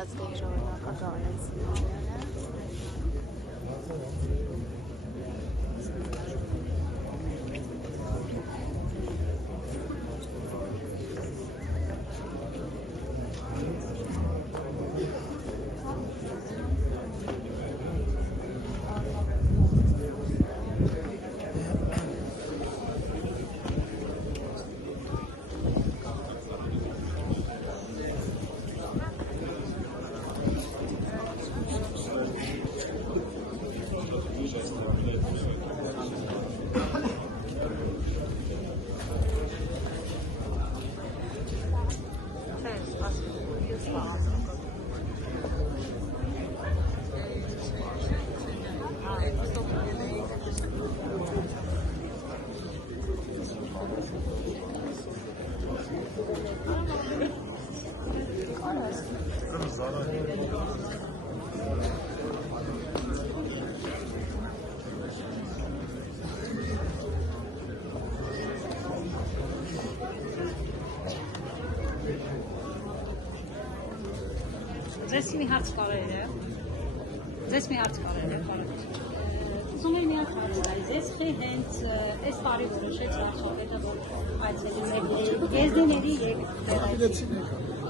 ազգերի ժողովրդական Ձեզ մի հարց կարել է, ուզում եմ միակ հարց տալ, ձեզ հենց այս տարի որոշեց վարչապետը, որ այցելուներ եզդիների և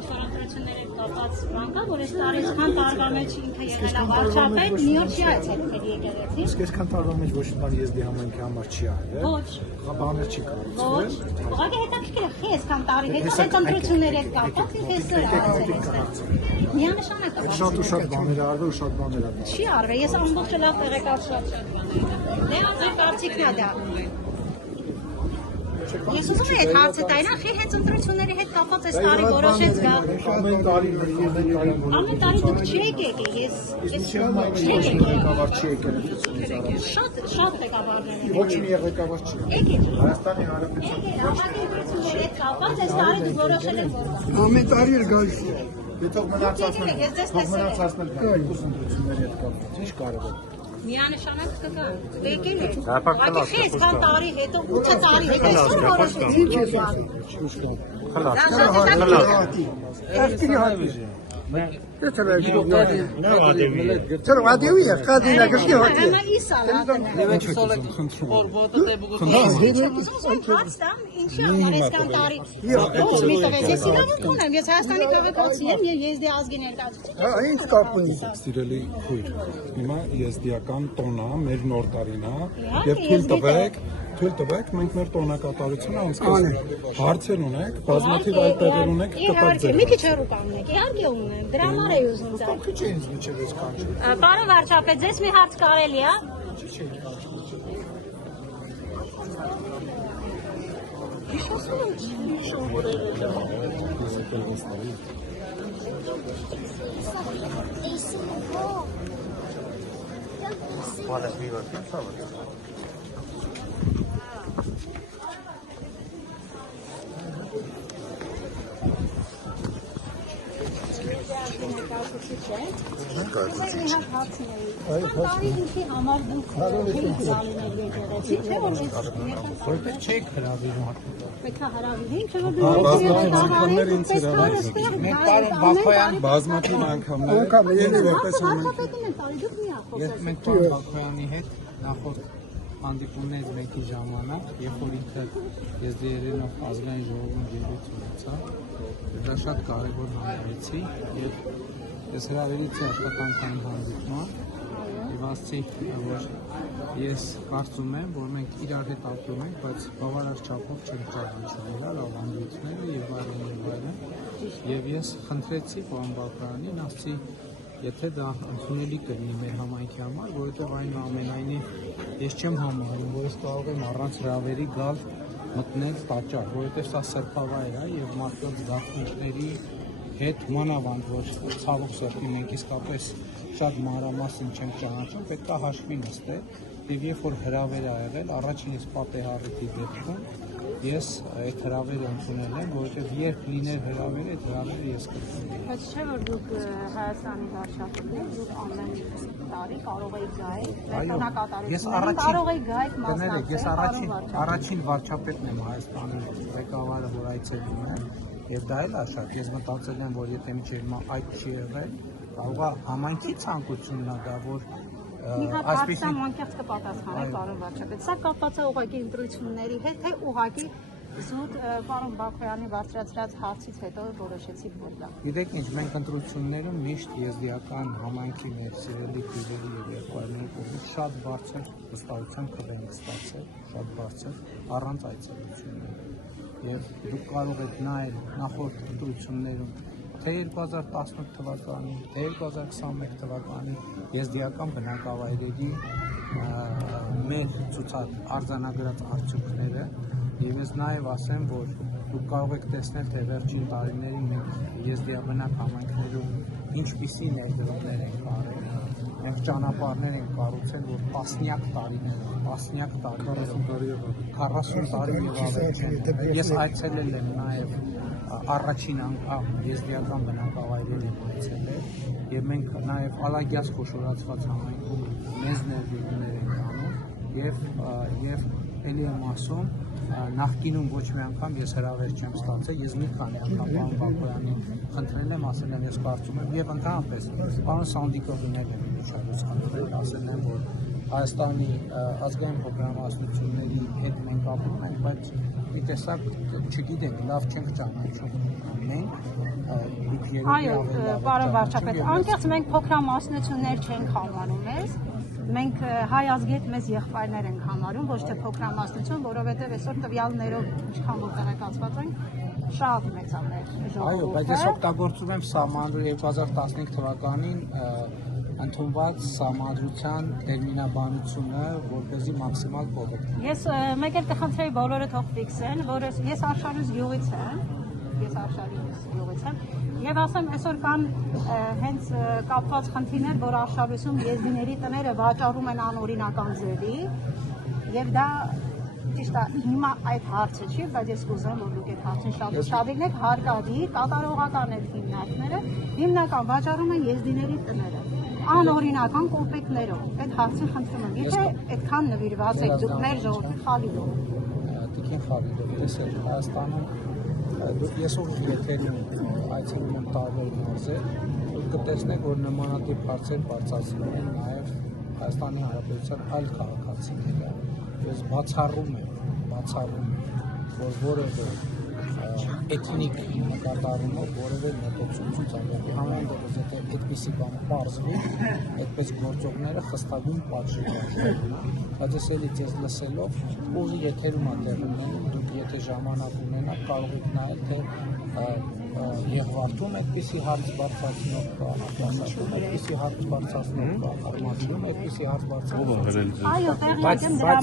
ստորագրությունների կապած բան կա, որ այս տարի այսքան տարվա մեջ ինքը եղել է վարչապետ, մի օր չի այցելել էլ եկեղեցի։ Իսկ այսքան տարվա մեջ ոչ մի բան եզդի համայնքի համար չի արվել։ Ոչ։ Բաներ չի կառուցվել։ Ոչ։ Ուղղակի հետաքրքիր է, խի այսքան տարի հետ ընտրությունների հետ կապված ինքը այցելել։ Միանշանակ է։ Շատ բաներ արվել ու շատ բաներ արվել։ Չի արվել, ես ամբողջը լավ տեղեկալ շատ բաներ։ Դե անձեր կարծիքն է դա։ Ես ուզում եմ այդ հարցը տայնա, խի հենց ընտրությունների հետ կապված այս տարի որոշեց գա։ Ամեն տարի Ամեն տարի դուք չեք եկել, ես ղեկավար չի եկել։ շատ ղեկավարներ են։ Ոչ մի ղեկավար չի։ Եկել։ Հայաստանի Հանրապետության Ընտրությունների հետ կապված այս տարի դուք որոշել եք որ գա։ ամեն տարի էր գալիս։ Եթե մնացածներ ընտրությունների հետ կապված, ինչ կարևոր։ Միանշանակ կգա։ Եկել եք։ Ուղղակի այսքան տարի հետո 8 տարի հետո այսօր որոշեցիք։ Чего, адеви, кадина, какие хоти? Ինչ կապ ունի։ Սիրելի քույր, հիմա եզդիական տոնա, մեր նոր տարին է, եւ թույլ տվեք, մենք մեր տոնակատարությունը անցկացնենք։ Հարցեր ունեք, բազմաթիվ այլ տեղեր ունեք, կտակ ձեր։ Մի քիչ հեռու կանգնեք, իհարկե ունեմ, դրա համար էի ուզում ձեր։ Քիչ ինձ միջև էս կանչում։ Պարոն վարչապետ, ձեզ մի հարց կարելի է։ Բազմաթիվ անգամներ որպես մենք Բաքոյանի հետ նախորդ հանդիպումներից մեկի ժամանակ, երբ որ ինքը եզդիերենով ազգային ժողովում ելույթ ունեցավ, դա շատ կարևոր հանդիպեցի եւ ես հրավիրեցի աշխատանքային հանդիպման եւ ասացի, որ ես կարծում եմ, որ մենք իրար հետ ապրում ենք, բայց բավարար չափով չենք ճանաչում իրար ավանդույթները եւ այլն եւ ես խնդրեցի պարոն Բաքոյանին, ասացի եթե դա ընդունելի կլինի մեր համայնքի համար, որովհետև այնուամենայնիվ ես չեմ համարում, որ ես կարող եմ առանց հրավերի գալ մտնել տաճար, որովհետև սա սրբավայր է եւ մարդկանց գաղտնիքների հետ մանավանդ, որ ցավոք սրտի մենք իսկապես շատ մանրամասն չենք ճանաչում, պետք է հաշվի նստել եւ երբ որ հրավեր ա եղել, առաջինս պատեհառիթի դեպքում ես այդ հրավերը ընդունել եմ, որովհետև երբ լիներ հրավերը, այդ հրավերը ես կընդունեի։ Բայց չէ որ դուք Հայաստանի վարչապետն եք, դուք ամեն տարի կարող եք գալ, տոնակատարություն կարող եք գալ մասնակցել։ Ես առաջին վարչապետն եմ Հայաստանի ղեկավարը, որ այցելում է, Եվ դա էլ է շատ, ես մտածել եմ, որ եթե միջև հիմա այդ չի եղել, կարող է համայնքի ցանկությունն է դա, որ մի հատ հարցամ անկեղծ կպատասխանեմ պարոն վարչապետ, սա կապված է ուղղակի ընտրությունների հետ, թե ուղղակի զուտ պարոն Բաքոյանի բարձրացրած հարցից հետո որոշեցիք որ դա։ Գիտեք ինչ, մենք ընտրություններում միշտ եզդիական համայնքի մեր սիրելի քույրերի եւ եղբայրների կողմից շատ բարձր վստահության քվե ենք ստացել, շատ բարձր առանց այցելությունների։ Եվ դուք կարող եք նայել նախորդ ընտրություններում թե 2018 թվականի, թե 2021 թվականի եզդիական բնակավայրերի մեր արձանագրած արդյունքները եւ ես նաեւ ասեմ, որ դուք կարող եք տեսնել, թե վերջին տարիներին մենք եզդիաբնակ համայնքներում ինչպիսի ներդրումներ ենք արել, մենք ճանապարհներ ենք կառուցել, որ տասնյակ տարիներ 40 տարի եւ ավելի։ Ես այցելել եմ նաեւ առաջին անգամ եզդիական բնակավայրեր եմ այցելել եւ մենք նաեւ Ալագյաս խոշորացված համայնքում մեծ ներդրումներ ենք անում եւ ելի եմ ասում նախկինում ոչ մի անգամ ես հրավեր չեմ ստացել, ես մի քանի անգամ պարոն Բաքոյանին խնդրել եմ, ասել եմ ես կարծում եմ եւ ընդհանրապես պարոն Սանդիկովին էլ եմ միջազգային խնդրել, ասել եմ որ Հայաստանի ազգային փոքրամասնությունների հետ մենք ապրում ենք, բայց մի տեսակ չգիտենք, լավ չենք ճանաչում մենք։ Այո, պարոն վարչապետ, անկեղծ մենք փոքրամասնություններ չենք համարում մեզ, մենք հայ ազգի հետ մեզ եղբայրներ ենք համարում, ոչ թե փոքրամասնություն, որովհետև այսօր տվյալներով ինչքան որ տեղեկացված ենք, շատ մեծ է մեր ժողովուրդը։ Այո, բայց ես օգտագործում եմ սահմանադրել 2015 թվականին ընդունված սահմանադրության տերմինաբանությունը, որպեսզի մաքսիմալ կոռեկտ։ Ես մեկ էլ կխնդրեի բոլորը թող ֆիքսեն, որ ես Արշալուս գյուղից եմ, եւ ասեմ այսօր կան հենց կապված խնդիրներ, որ Արշալուսում եզդիների տները վաճառում են անօրինական ձևի, եւ դա ճիշտ է, հիմա այդ հարցը չի, բայց ես կուզեմ, որ դուք այդ հարցին շատ ուշադրեք, հարկադի, կատարողական այդ հիմնարկները հիմնական վաճառում են եզդիների տները, անօրինական կոպեկներով, այդ հարցին խնդրում եմ, եթե այդքան նվիրված եք դուք մեր ժողովրդի Խալիդով։ Տիկին Խալիդով, տեսեք, Հայաստանում ես ով եթերում այցելում եմ տարբեր մարզեր, կտեսնեք, որ նմանատիպ հարցեր բարձրացնում են նաև Հայաստանի Հանրապետության այլ քաղաքացիները։ Ես բացառում եմ, որ որևէ էթնիկ նկատառումով որևէ մոտեցում ցուցաբերվի։ Համանդրած եթե այդպիսի բան պարզվի, այդպես գործողները խստագույն պատժի կազմեն։ Բայց ես էլի ես լսելով, ուղի եթերում է տեղի ունենում, դուք եթե ժամանակ ունենաք, կարող եք նայել, թե Եղվարդում այդպիսի հարց բարձրացնող կա, Արտասակում այդպիսի հարց բարձրացնող կա, Արմատում այդպիսի հարց բարձրացնող։ Այո, տեղյակ եմ դրա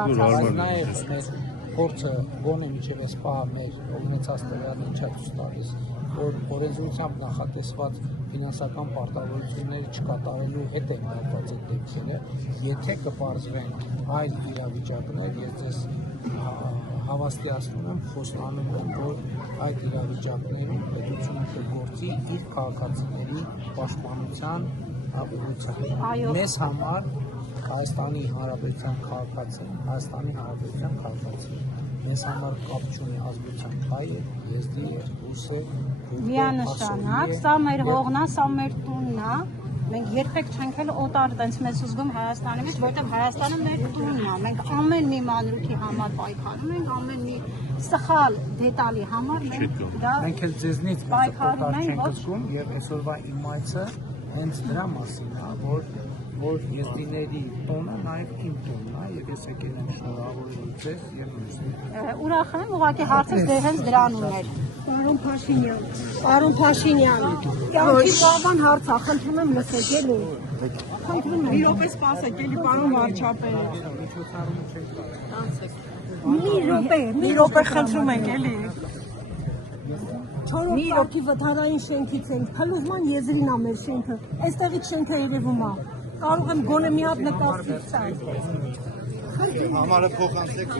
համար նաև փորձը գոնե միջև այս պահը մեր ունեցած տվյալն ինչա ցույց տալիս, որ օրենսդրությամբ նախատեսված ֆինանսական պարտավորությունների չկատարելու հետ են կապված այդ դեպքերը, եթե կպարզվեն այլ իրավիճակներ, ես ձեզ հավաստիացնում եմ, խոստանում եմ, որ այդ իրավիճակներում պետությունը կգործի իր քաղաքացիների պաշտպանության ուղղությամբ։ Մեզ համար Հայաստանի Հանրապետության քաղաքացին, Հայաստանի Հանրապետության քաղաքացին։ Մեզ համար կապ չունի ազգության հայ է, եզդի է, ռուս է, միանշանակ, սա մեր հողն է, սա մեր տունն է։ Մենք երբեք չենք էլ օտար տենց մեծ ուզում Հայաստանի մեջ, որտեղ Հայաստանը մեր տունն է։ Մենք ամեն մի մանրուքի համար պայքարում ենք, ամեն մի սխալ դետալի համար մենք էլ ձեզնից օտար չենք զգում եւ այսօրվա իմ այցը հենց դրա մասին է, որ եզդիների տոնը նաև իմ տոնն է եւ ես եկել եմ շնորհավորել ձեզ եւ ինձ։ Ուրախ եմ, ուղղակի հարցս հենց դրանում էր։ Պարոն Փաշինյան, կյանքի բավական հարց է, խնդրում եմ լսեք էլի։ Խնդրում եմ։ Մի րոպե սպասեք, էլի պարոն վարչապետ։ Մի րոպե խնդրում ենք էլի։ Մի րոպի վթարային շենքից ենք, փլուզման եզրին է մեր շենքը, այստեղից շենքը երևում է, կարող եմ գոնե մի հատ նկարծիչ տալ։ Համարը փոխանցեք։